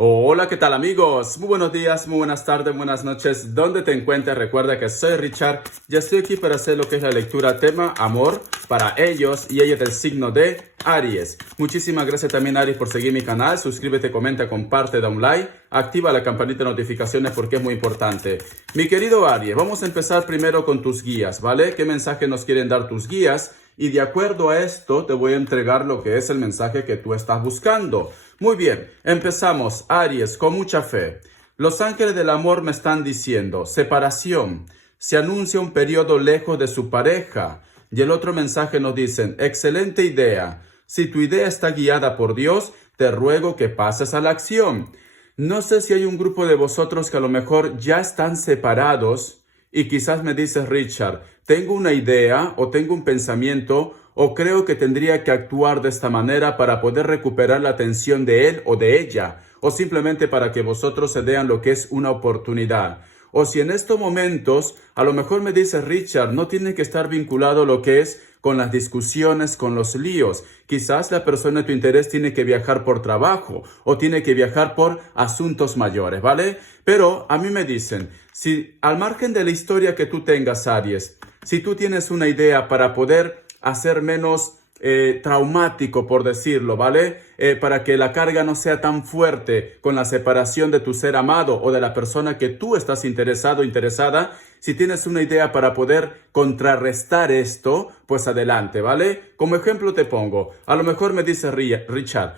Hola, ¿qué tal amigos? Muy buenos días, muy buenas tardes, buenas noches. ¿Dónde te encuentres? Recuerda que soy Richard. Ya estoy aquí para hacer lo que es la lectura tema amor para ellos y ellas del signo de Aries. Muchísimas gracias también Aries por seguir mi canal. Suscríbete, comenta, comparte, da un like. Activa la campanita de notificaciones porque es muy importante. Mi querido Aries, vamos a empezar primero con tus guías, ¿vale? ¿Qué mensaje nos quieren dar tus guías? Y de acuerdo a esto te voy a entregar lo que es el mensaje que tú estás buscando. Muy bien, empezamos. Aries, con mucha fe. Los ángeles del amor me están diciendo, separación. Se anuncia un periodo lejos de su pareja. Y el otro mensaje nos dicen, excelente idea. Si tu idea está guiada por Dios, te ruego que pases a la acción. No sé si hay un grupo de vosotros que a lo mejor ya están separados y quizás me dices, Richard, tengo una idea o tengo un pensamiento o creo que tendría que actuar de esta manera para poder recuperar la atención de él o de ella, o simplemente para que vosotros se vean lo que es una oportunidad. O si en estos momentos, a lo mejor me dices, Richard, no tiene que estar vinculado lo que es con las discusiones, con los líos. Quizás la persona de tu interés tiene que viajar por trabajo o tiene que viajar por asuntos mayores, ¿vale? Pero a mí me dicen, si al margen de la historia que tú tengas, Aries, si tú tienes una idea para poder hacer menos traumático, por decirlo, ¿vale? Para que la carga no sea tan fuerte con la separación de tu ser amado o de la persona que tú estás interesado o interesada. Si tienes una idea para poder contrarrestar esto, pues adelante, ¿vale? Como ejemplo te pongo, a lo mejor me dice Richard,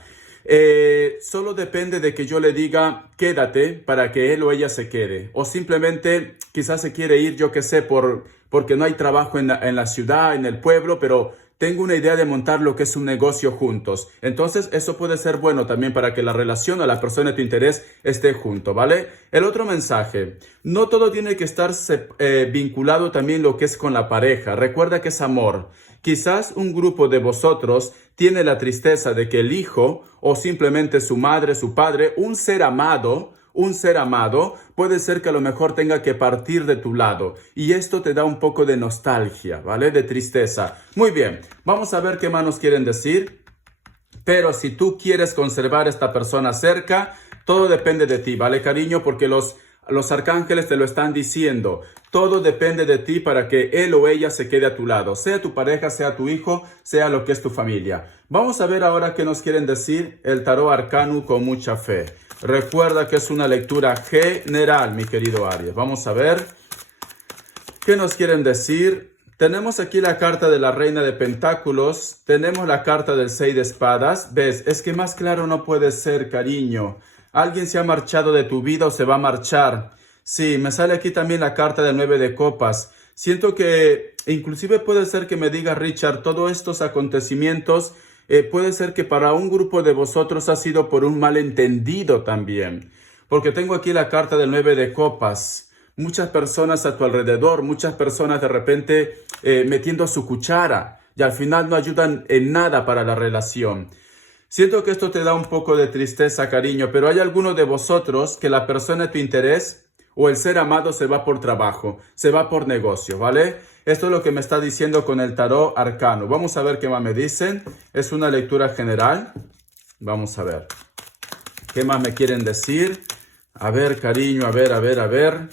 solo depende de que yo le diga quédate para que él o ella se quede, o simplemente quizás se quiere ir, yo qué sé, porque no hay trabajo en la ciudad, en el pueblo, pero tengo una idea de montar lo que es un negocio juntos. Entonces eso puede ser bueno también para que la relación o la persona de tu interés esté junto, ¿vale? El otro mensaje, no todo tiene que estar vinculado también lo que es con la pareja. Recuerda que es amor. Quizás un grupo de vosotros tiene la tristeza de que el hijo o simplemente su madre, su padre, un ser amado, puede ser que a lo mejor tenga que partir de tu lado y esto te da un poco de nostalgia, ¿vale? De tristeza. Muy bien, vamos a ver qué más nos quieren decir. Pero si tú quieres conservar a esta persona cerca, todo depende de ti, ¿vale, cariño? Porque los arcángeles te lo están diciendo. Todo depende de ti para que él o ella se quede a tu lado. Sea tu pareja, sea tu hijo, sea lo que es tu familia. Vamos a ver ahora qué nos quieren decir el tarot arcano con mucha fe. Recuerda que es una lectura general, mi querido Aries. Vamos a ver qué nos quieren decir. Tenemos aquí la carta de la Reina de Pentáculos. Tenemos la carta del 6 de Espadas. ¿Ves? Es que más claro no puede ser, cariño. Alguien se ha marchado de tu vida o se va a marchar. Sí, me sale aquí también la carta del 9 de Copas. Siento que inclusive puede ser que me diga Richard, todos estos acontecimientos puede ser que para un grupo de vosotros ha sido por un malentendido también. Porque tengo aquí la carta del 9 de Copas. Muchas personas a tu alrededor, muchas personas de repente metiendo su cuchara y al final no ayudan en nada para la relación. Siento que esto te da un poco de tristeza, cariño, pero hay algunos de vosotros que la persona de tu interés o el ser amado se va por trabajo, se va por negocio, ¿vale? Esto es lo que me está diciendo con el tarot arcano. Vamos a ver qué más me dicen. Es una lectura general. Vamos a ver. ¿Qué más me quieren decir? A ver, cariño, a ver.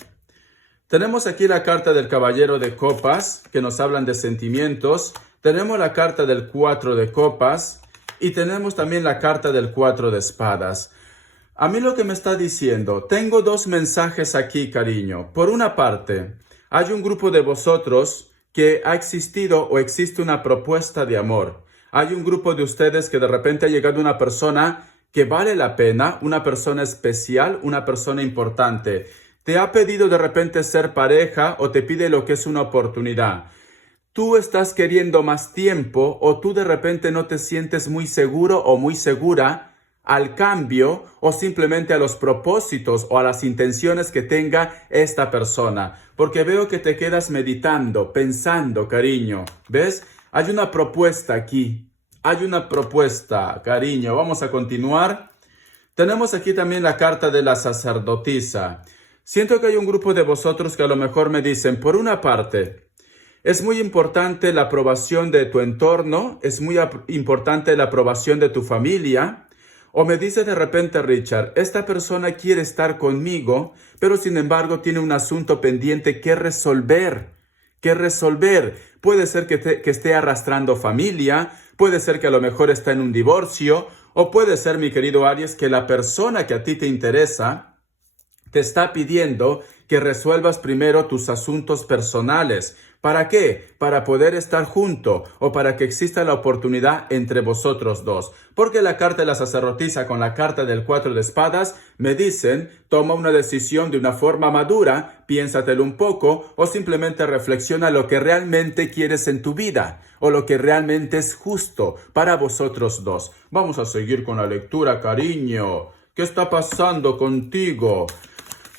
Tenemos aquí la carta del Caballero de Copas, que nos hablan de sentimientos. Tenemos la carta del 4 de Copas. Y tenemos también la carta del 4 de Espadas. A mí lo que me está diciendo, tengo dos mensajes aquí, cariño. Por una parte, hay un grupo de vosotros que ha existido o existe una propuesta de amor. Hay un grupo de ustedes que de repente ha llegado una persona que vale la pena, una persona especial, una persona importante. Te ha pedido de repente ser pareja o te pide lo que es una oportunidad. Tú estás queriendo más tiempo o tú de repente no te sientes muy seguro o muy segura al cambio o simplemente a los propósitos o a las intenciones que tenga esta persona. Porque veo que te quedas meditando, pensando, cariño. ¿Ves? Hay una propuesta aquí. Hay una propuesta, cariño. Vamos a continuar. Tenemos aquí también la carta de la sacerdotisa. Siento que hay un grupo de vosotros que a lo mejor me dicen, por una parte, es muy importante la aprobación de tu entorno, es muy importante la aprobación de tu familia, O me dice de repente, Richard, esta persona quiere estar conmigo, pero sin embargo tiene un asunto pendiente que resolver. Puede ser que esté arrastrando familia, puede ser que a lo mejor está en un divorcio, o puede ser, mi querido Aries, que la persona que a ti te interesa te está pidiendo que resuelvas primero tus asuntos personales. ¿Para qué? Para poder estar junto o para que exista la oportunidad entre vosotros dos. Porque la carta de la sacerdotisa con la carta del 4 de espadas me dicen, toma una decisión de una forma madura, piénsatelo un poco o simplemente reflexiona lo que realmente quieres en tu vida o lo que realmente es justo para vosotros dos. Vamos a seguir con la lectura, cariño. ¿Qué está pasando contigo?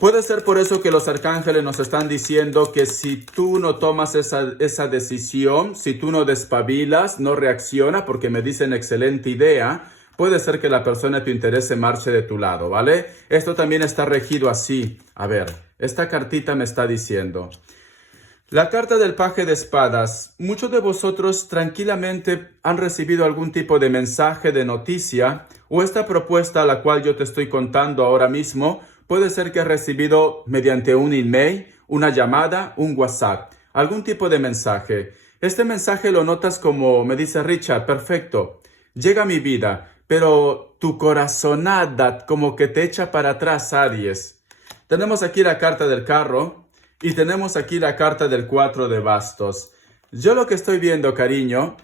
Puede ser por eso que los arcángeles nos están diciendo que si tú no tomas esa decisión, si tú no despabilas, no reacciona, porque me dicen excelente idea, puede ser que la persona de tu interés se marche de tu lado, ¿vale? Esto también está regido así. A ver, esta cartita me está diciendo. La carta del paje de espadas. Muchos de vosotros tranquilamente han recibido algún tipo de mensaje, de noticia, o esta propuesta a la cual yo te estoy contando ahora mismo. Puede ser que has recibido mediante un email, una llamada, un WhatsApp, algún tipo de mensaje. Este mensaje lo notas como, me dice Richard, perfecto, llega a mi vida, pero tu corazonada como que te echa para atrás, Aries. Tenemos aquí la carta del carro y tenemos aquí la carta del 4 de bastos. Yo lo que estoy viendo, cariño,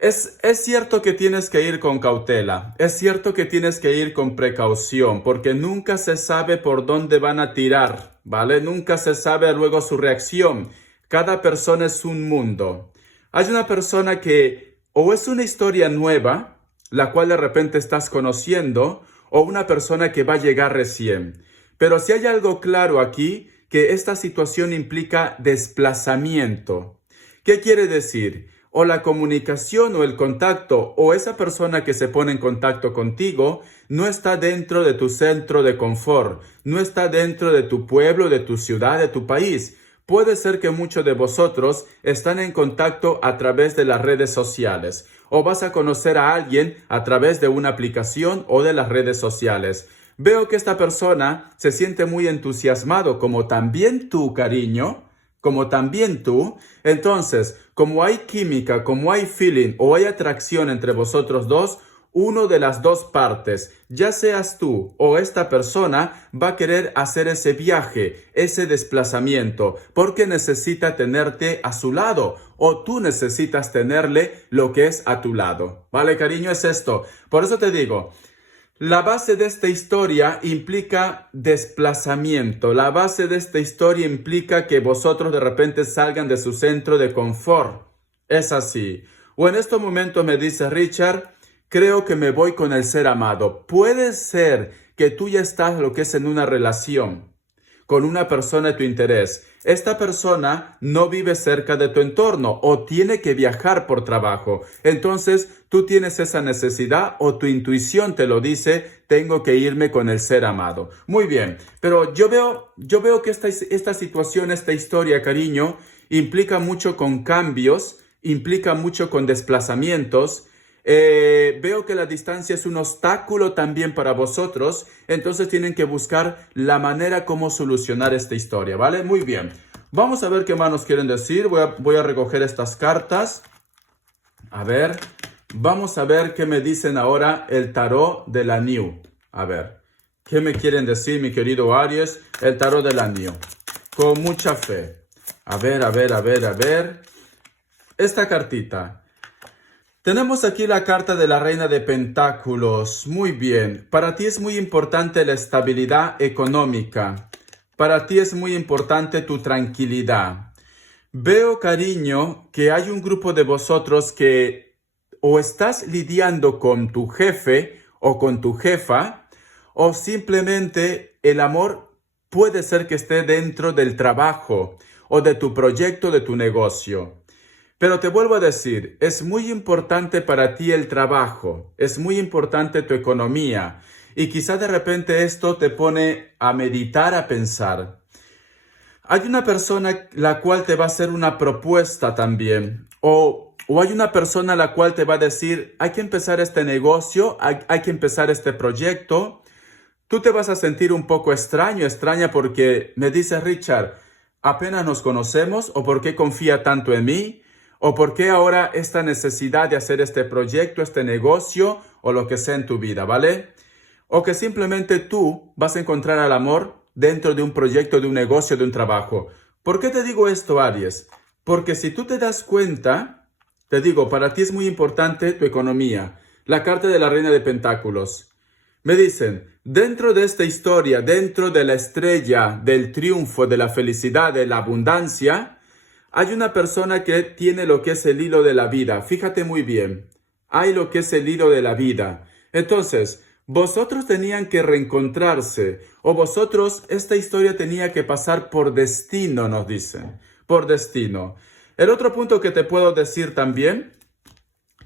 es cierto que tienes que ir con cautela, es cierto que tienes que ir con precaución, porque nunca se sabe por dónde van a tirar, ¿vale? Nunca se sabe luego su reacción. Cada persona es un mundo. Hay una persona que o es una historia nueva, la cual de repente estás conociendo, o una persona que va a llegar recién. Pero si hay algo claro aquí, que esta situación implica desplazamiento. ¿Qué quiere decir? O la comunicación o el contacto o esa persona que se pone en contacto contigo no está dentro de tu centro de confort, no está dentro de tu pueblo, de tu ciudad, de tu país. Puede ser que muchos de vosotros están en contacto a través de las redes sociales o vas a conocer a alguien a través de una aplicación o de las redes sociales. Veo que esta persona se siente muy entusiasmado, como también tú, cariño, como también tú. Entonces, como hay química, como hay feeling o hay atracción entre vosotros dos, uno de las dos partes, ya seas tú o esta persona, va a querer hacer ese viaje, ese desplazamiento, porque necesita tenerte a su lado o tú necesitas tenerle lo que es a tu lado. ¿Vale, cariño? Es esto. Por eso te digo, la base de esta historia implica desplazamiento. La base de esta historia implica que vosotros de repente salgan de su centro de confort. Es así. O en estos momentos me dice Richard, creo que me voy con el ser amado. Puede ser que tú ya estás lo que es en una relación con una persona de tu interés. Esta persona no vive cerca de tu entorno o tiene que viajar por trabajo. Entonces, tú tienes esa necesidad o tu intuición te lo dice, tengo que irme con el ser amado. Muy bien, pero yo veo que esta situación, esta historia, cariño, implica mucho con cambios, implica mucho con desplazamientos. Veo que la distancia es un obstáculo también para vosotros, entonces tienen que buscar la manera como solucionar esta historia, ¿vale? Muy bien, vamos a ver qué más nos quieren decir. Voy a recoger estas cartas. A ver, vamos a ver qué me dicen ahora el tarot de la New. A ver, ¿qué me quieren decir, mi querido Aries? El tarot de la New, con mucha fe. A ver. Esta cartita. Tenemos aquí la carta de la Reina de Pentáculos. Muy bien. Para ti es muy importante la estabilidad económica. Para ti es muy importante tu tranquilidad. Veo, cariño, que hay un grupo de vosotros que o estás lidiando con tu jefe o con tu jefa, o simplemente el amor puede ser que esté dentro del trabajo o de tu proyecto, de tu negocio. Pero te vuelvo a decir, es muy importante para ti el trabajo, es muy importante tu economía y quizá de repente esto te pone a meditar, a pensar. Hay una persona la cual te va a hacer una propuesta también, O hay una persona a la cual te va a decir, hay que empezar este negocio, hay que empezar este proyecto. Tú te vas a sentir un poco extraña porque me dice Richard, apenas nos conocemos, o por qué confía tanto en mí, o por qué ahora esta necesidad de hacer este proyecto, este negocio, o lo que sea en tu vida, ¿vale? O que simplemente tú vas a encontrar el amor dentro de un proyecto, de un negocio, de un trabajo. ¿Por qué te digo esto, Aries? Porque si tú te das cuenta, te digo, para ti es muy importante tu economía, la carta de la Reina de Pentáculos. Me dicen, dentro de esta historia, dentro de la estrella del triunfo, de la felicidad, de la abundancia, hay una persona que tiene lo que es el hilo de la vida. Fíjate muy bien, hay lo que es el hilo de la vida. Entonces, vosotros tenían que reencontrarse, o vosotros, esta historia tenía que pasar por destino, nos dicen, por destino. El otro punto que te puedo decir también,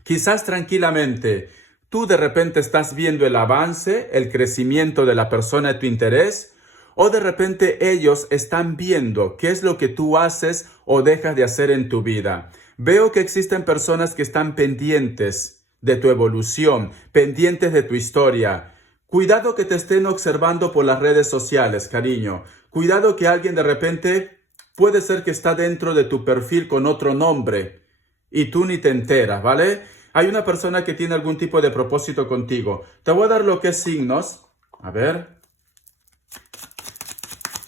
quizás tranquilamente, tú de repente estás viendo el avance, el crecimiento de la persona de tu interés, o de repente ellos están viendo qué es lo que tú haces o dejas de hacer en tu vida. Veo que existen personas que están pendientes de tu evolución, pendientes de tu historia. Cuidado que te estén observando por las redes sociales, cariño. Cuidado que alguien de repente puede ser que está dentro de tu perfil con otro nombre y tú ni te enteras, ¿vale? Hay una persona que tiene algún tipo de propósito contigo. Te voy a dar lo que es signos. A ver.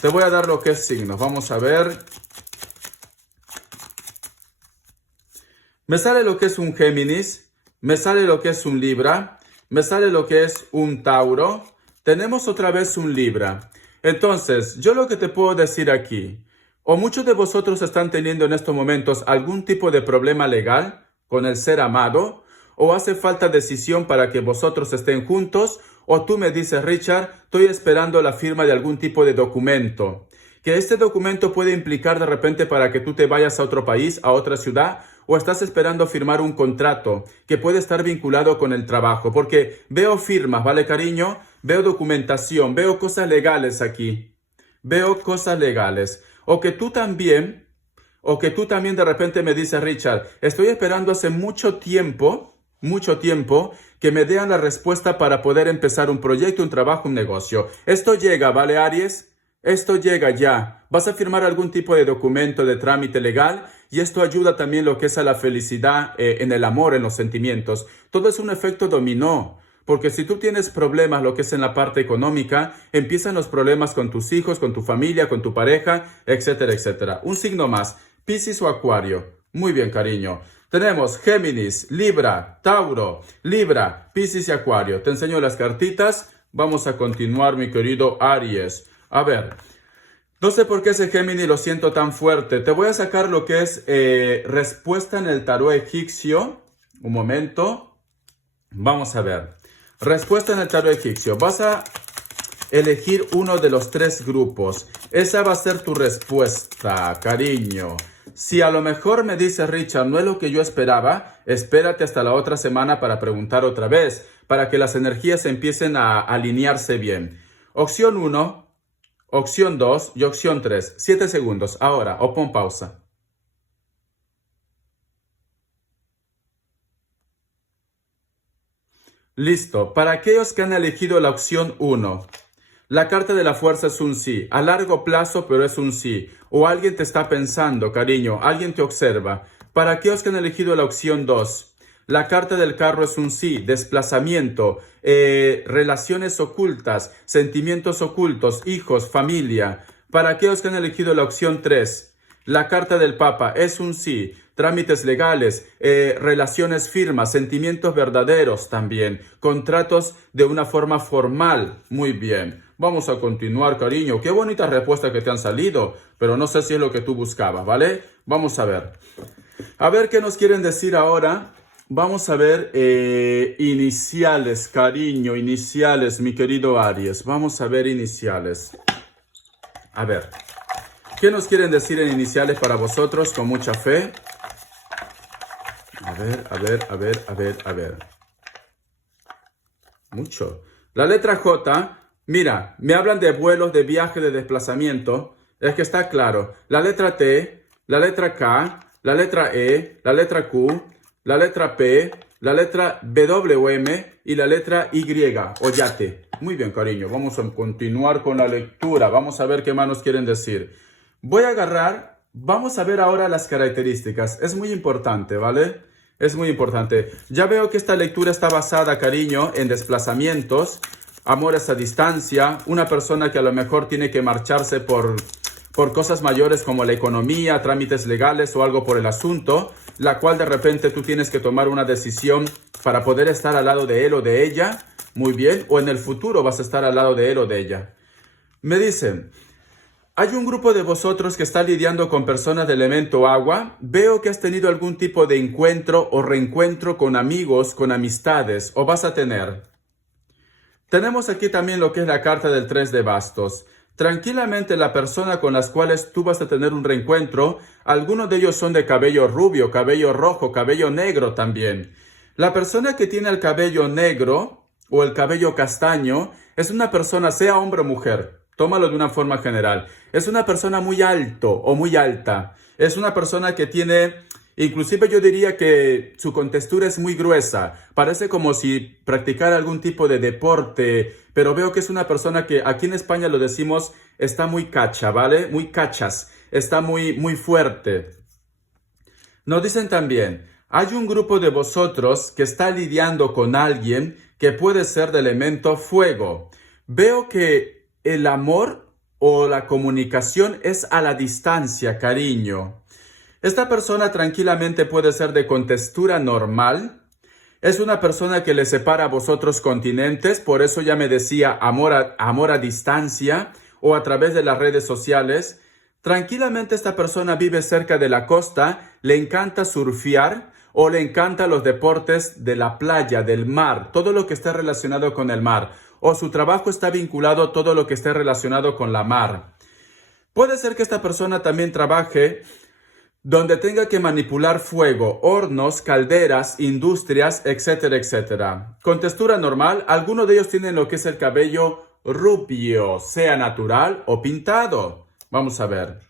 Te voy a dar lo que es signos. Vamos a ver. Me sale lo que es un Géminis. Me sale lo que es un Libra. Me sale lo que es un Tauro. Tenemos otra vez un Libra. Entonces, yo lo que te puedo decir aquí, o muchos de vosotros están teniendo en estos momentos algún tipo de problema legal con el ser amado, o hace falta decisión para que vosotros estén juntos, o tú me dices, Richard, estoy esperando la firma de algún tipo de documento, que este documento puede implicar de repente para que tú te vayas a otro país, a otra ciudad, o estás esperando firmar un contrato que puede estar vinculado con el trabajo, porque veo firmas, ¿vale, cariño? Veo documentación, veo cosas legales aquí, veo cosas legales, o que tú también de repente me dices, Richard, estoy esperando hace mucho tiempo, que me den la respuesta para poder empezar un proyecto, un trabajo, un negocio. Esto llega, ¿vale, Aries? Esto llega ya. Vas a firmar algún tipo de documento de trámite legal y esto ayuda también lo que es a la felicidad en el amor, en los sentimientos. Todo es un efecto dominó. Porque si tú tienes problemas, lo que es en la parte económica, empiezan los problemas con tus hijos, con tu familia, con tu pareja, etcétera, etcétera. Un signo más, Piscis o Acuario. Muy bien, cariño. Tenemos Géminis, Libra, Tauro, Libra, Piscis y Acuario. Te enseño las cartitas. Vamos a continuar, mi querido Aries. A ver, no sé por qué ese Géminis lo siento tan fuerte. Te voy a sacar lo que es respuesta en el tarot egipcio. Un momento. Vamos a ver. Respuesta en el tarot egipcio. Vas a elegir uno de los tres grupos. Esa va a ser tu respuesta, cariño. Si a lo mejor me dice Richard, no es lo que yo esperaba, espérate hasta la otra semana para preguntar otra vez, para que las energías empiecen a alinearse bien. Opción 1, opción 2 y opción 3. 7 segundos. Ahora, o pon pausa. Listo. Para aquellos que han elegido la opción 1, la carta de la fuerza es un sí. A largo plazo, pero es un sí. O alguien te está pensando, cariño. Alguien te observa. Para aquellos que han elegido la opción 2, la carta del carro es un sí. Desplazamiento, relaciones ocultas, sentimientos ocultos, hijos, familia. Para aquellos que han elegido la opción 3, la carta del Papa es un sí. Trámites legales, relaciones firmes, sentimientos verdaderos también, contratos de una forma formal. Muy bien. Vamos a continuar, cariño. Qué bonitas respuestas que te han salido, pero no sé si es lo que tú buscabas, ¿vale? Vamos a ver. A ver qué nos quieren decir ahora. Vamos a ver iniciales, cariño, iniciales, mi querido Aries. Vamos a ver iniciales. A ver. ¿Qué nos quieren decir en iniciales para vosotros con mucha fe? A ver. Mucho. La letra J, mira, me hablan de vuelos, de viaje, de desplazamiento. Es que está claro. La letra T, la letra K, la letra E, la letra Q, la letra P, la letra WM y la letra Y o yate. Muy bien, cariño. Vamos a continuar con la lectura. Vamos a ver qué más nos quieren decir. Voy a agarrar, vamos a ver ahora las características. Es muy importante, ¿vale? Es muy importante. Ya veo que esta lectura está basada, cariño, en desplazamientos, amores a distancia, una persona que a lo mejor tiene que marcharse por cosas mayores como la economía, trámites legales o algo por el asunto, la cual de repente tú tienes que tomar una decisión para poder estar al lado de él o de ella, muy bien, o en el futuro vas a estar al lado de él o de ella. Me dicen, hay un grupo de vosotros que está lidiando con personas de elemento agua. Veo que has tenido algún tipo de encuentro o reencuentro con amigos, con amistades, o vas a tener. Tenemos aquí también lo que es la carta del 3 de bastos. Tranquilamente la persona con las cuales tú vas a tener un reencuentro, algunos de ellos son de cabello rubio, cabello rojo, cabello negro también. La persona que tiene el cabello negro o el cabello castaño es una persona, sea hombre o mujer, tómalo de una forma general, es una persona muy alto o muy alta, es una persona que tiene, inclusive yo diría que su contextura es muy gruesa, parece como si practicara algún tipo de deporte, pero veo que es una persona que aquí en España lo decimos, está muy cacha, ¿vale? Muy cachas, está muy fuerte. Nos dicen también, hay un grupo de vosotros que está lidiando con alguien que puede ser de elemento fuego. Veo que el amor o la comunicación es a la distancia, cariño. Esta persona tranquilamente puede ser de contextura normal. Es una persona que le separa a vosotros continentes, por eso ya me decía amor a distancia o a través de las redes sociales. Tranquilamente esta persona vive cerca de la costa, le encanta surfear o le encantan los deportes de la playa, del mar, todo lo que esté relacionado con el mar. O su trabajo está vinculado a todo lo que esté relacionado con la mar. Puede ser que esta persona también trabaje donde tenga que manipular fuego, hornos, calderas, industrias, etcétera, etcétera. Con textura normal, algunos de ellos tienen lo que es el cabello rubio, sea natural o pintado. Vamos a ver.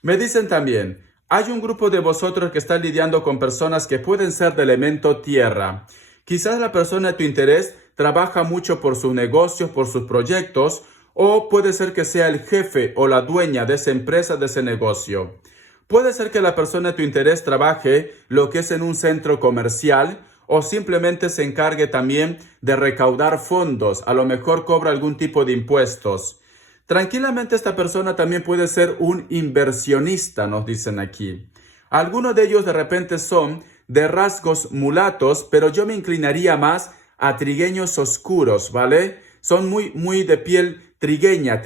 Me dicen también, hay un grupo de vosotros que está lidiando con personas que pueden ser de elemento tierra. Quizás la persona de tu interés trabaja mucho por sus negocios, por sus proyectos, o puede ser que sea el jefe o la dueña de esa empresa, de ese negocio. Puede ser que la persona de tu interés trabaje lo que es en un centro comercial o simplemente se encargue también de recaudar fondos, a lo mejor cobra algún tipo de impuestos. Tranquilamente esta persona también puede ser un inversionista, nos dicen aquí. Algunos de ellos de repente son de rasgos mulatos, pero yo me inclinaría más a trigueños oscuros, ¿vale? Son muy de piel trigueña,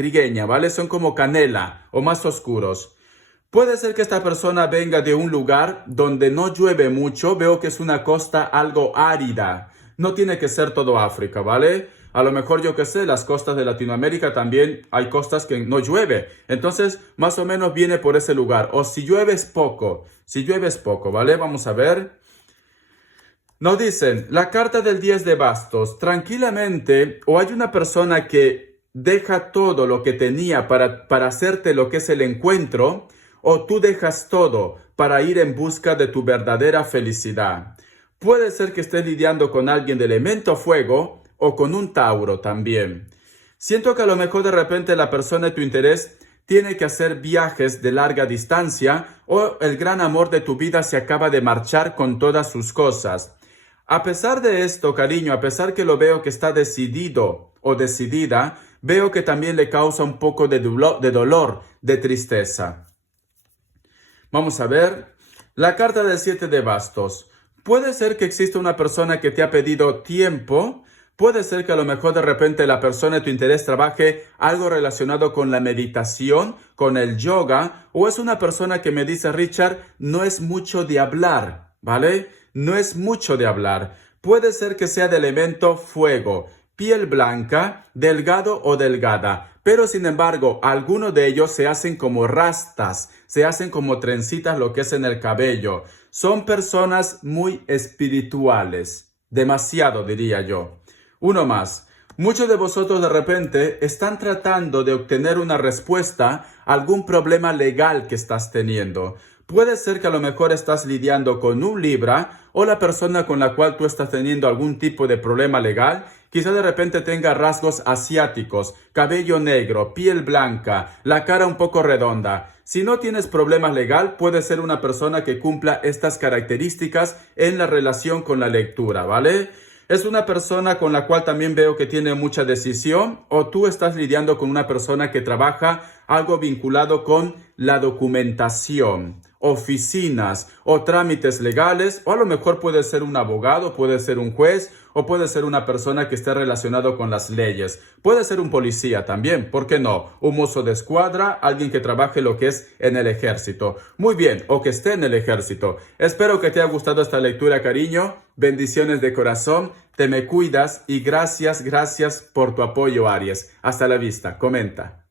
¿vale? Son como canela o más oscuros. Puede ser que esta persona venga de un lugar donde no llueve mucho. Veo que es una costa algo árida. No tiene que ser todo África, ¿vale? A lo mejor yo que sé, las costas de Latinoamérica también hay costas que no llueve. Entonces, más o menos viene por ese lugar. O si llueve es poco. Si llueve es poco, ¿vale? Vamos a ver. Nos dicen, la carta del 10 de bastos. Tranquilamente, o hay una persona que deja todo lo que tenía para hacerte lo que es el encuentro, o tú dejas todo para ir en busca de tu verdadera felicidad. Puede ser que estés lidiando con alguien de elemento fuego o con un Tauro también. Siento que a lo mejor de repente la persona de tu interés tiene que hacer viajes de larga distancia o el gran amor de tu vida se acaba de marchar con todas sus cosas. A pesar de esto, cariño, a pesar que lo veo que está decidido o decidida, veo que también le causa un poco de dolor, de tristeza. Vamos a ver. La carta del 7 de bastos. Puede ser que exista una persona que te ha pedido tiempo. Puede ser que a lo mejor de repente la persona de tu interés trabaje algo relacionado con la meditación, con el yoga. O es una persona que me dice, Richard, no es mucho de hablar, ¿vale? No es mucho de hablar. Puede ser que sea de elemento fuego. Piel blanca, delgado o delgada. Pero sin embargo, algunos de ellos se hacen como rastas, se hacen como trencitas lo que es en el cabello. Son personas muy espirituales, demasiado diría yo. Uno más. Muchos de vosotros de repente están tratando de obtener una respuesta a algún problema legal que estás teniendo. Puede ser que a lo mejor estás lidiando con un Libra o la persona con la cual tú estás teniendo algún tipo de problema legal. Quizá de repente tenga rasgos asiáticos, cabello negro, piel blanca, la cara un poco redonda. Si no tienes problemas legal, puede ser una persona que cumpla estas características en la relación con la lectura, ¿vale? Es una persona con la cual también veo que tiene mucha decisión, o tú estás lidiando con una persona que trabaja algo vinculado con la documentación, oficinas o trámites legales, o a lo mejor puede ser un abogado, puede ser un juez o puede ser una persona que esté relacionado con las leyes. Puede ser un policía también, ¿por qué no? Un mozo de escuadra, alguien que trabaje lo que es en el ejército. Muy bien, o que esté en el ejército. Espero que te haya gustado esta lectura, cariño. Bendiciones de corazón, te me cuidas y gracias por tu apoyo, Aries. Hasta la vista, comenta.